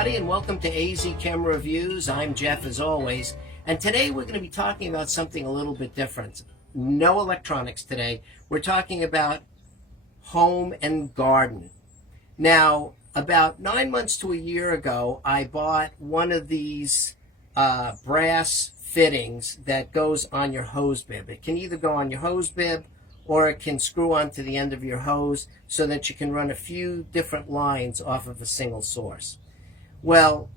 everybody, and welcome to AZ Camera Reviews. I'm Jeff, as always, and today we're going to be talking about something a little bit different. No electronics today. We're talking about home and garden. Now, about 9 months to a year ago, I bought one of these brass fittings that goes on your hose bib. It can either go on your hose bib or it can screw onto the end of your hose so that you can run a few different lines off of a single source. Well,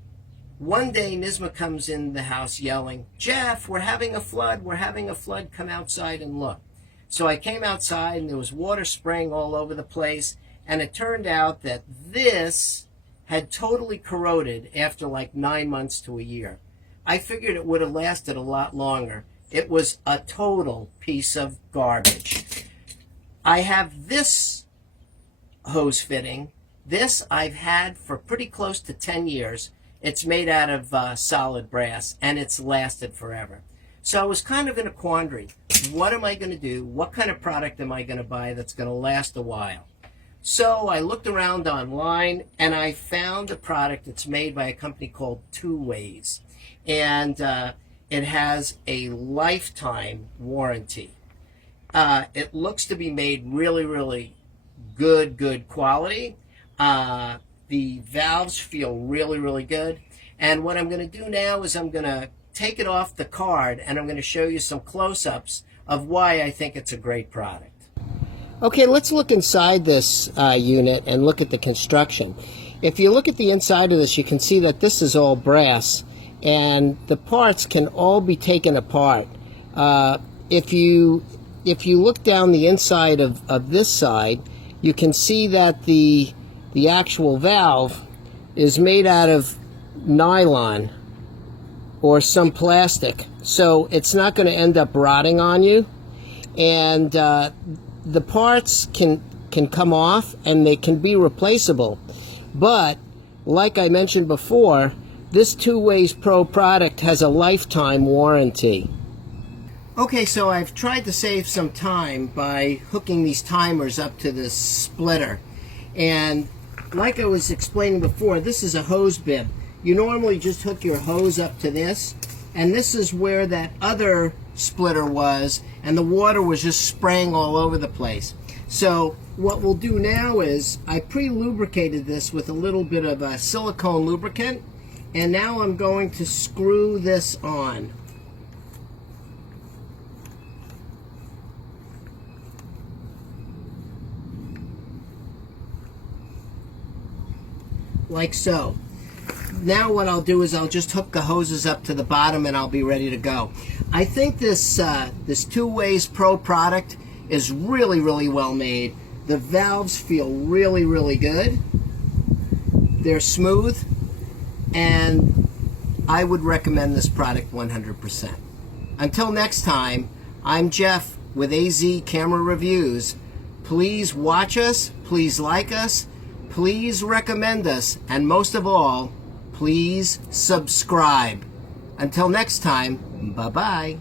one day Nisma comes in the house yelling, "Jeff, we're having a flood, we're having a flood, come outside and look." So I came outside and there was water spraying all over the place, and it turned out that this had totally corroded after like 9 months to a year. I figured it would have lasted a lot longer. It was a total piece of garbage. I have this hose fitting. This I've had for pretty close to 10 years. It's made out of solid brass, and it's lasted forever. So I was kind of in a quandary. What am I going to do? What kind of product am I going to buy that's going to last a while? So I looked around online, and I found a product that's made by a company called Two Ways. And it has a lifetime warranty. It looks to be made really, really good quality. The valves feel really, really good. And what I'm going to do now is I'm going to take it off the card and I'm going to show you some close-ups of why I think it's a great product. Okay, let's look inside this unit and look at the construction. If you look at the inside of this, you can see that this is all brass, and the parts can all be taken apart. If you look down the inside of this side, you can see that the actual valve is made out of nylon or some plastic, so it's not going to end up rotting on you. And the parts can come off and they can be replaceable. But like I mentioned before, this Two Ways Pro product has a lifetime warranty. Okay, so I've tried to save some time by hooking these timers up to this splitter. And like I was explaining before, this is a hose bib. You normally just hook your hose up to this, and this is where that other splitter was, and the water was just spraying all over the place. So what we'll do now is I pre-lubricated this with a little bit of a silicone lubricant, and now I'm going to screw this on. Like so. Now what I'll do is I'll just hook the hoses up to the bottom and I'll be ready to go. I think this Two Ways Pro product is really, really well made. The valves feel really, really good. They're smooth, and I would recommend this product 100%. Until next time, I'm Jeff with AZ Camera Reviews. Please watch us, please like us, please recommend us, and most of all, please subscribe. Until next time, bye-bye.